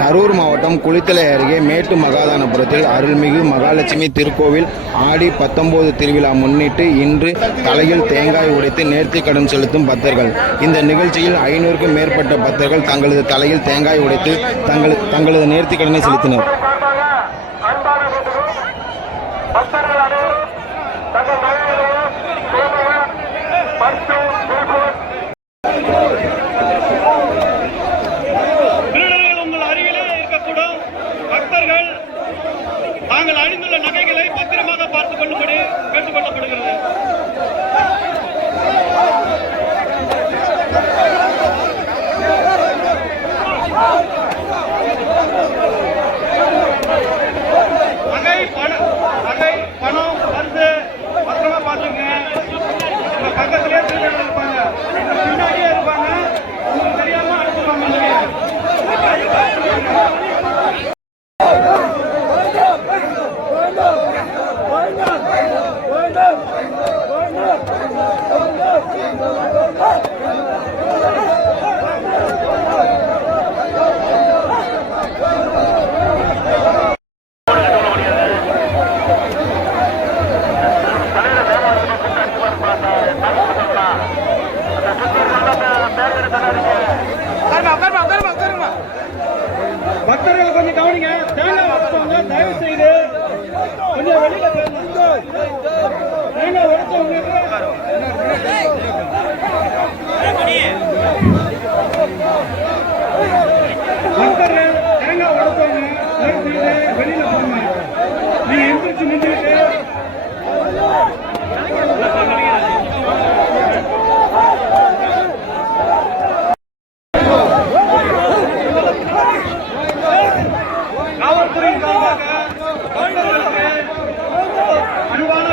கரூர் மாவட்டம் குளித்தலை அருகே மேட்டு மகாதானபுரத்தில் அருள்மிகு மகாலட்சுமி திருக்கோவில் ஆடி பத்தொன்பது திருவிழா முன்னிட்டு இன்று தலையில் தேங்காய் உடைத்து நேர்த்தி கடன் செலுத்தும் பக்தர்கள். இந்த நிகழ்ச்சியில் ஐநூறுக்கும் மேற்பட்ட பக்தர்கள் தங்களது தலையில் தேங்காய் உடைத்து தங்கள் தங்களது நேர்த்தி கடனை செலுத்தினர். தாங்கள் அணிந்துள்ள நகைகளை பத்திரமாக பார்த்துக் கொள்ளும்படி கேட்டுக் பக்தர்கள் கொஞ்சம் கவனிங்க. தேங்காய் உடைச்சவங்க தயவு செய்து தேங்காய் உடைச்சவங்க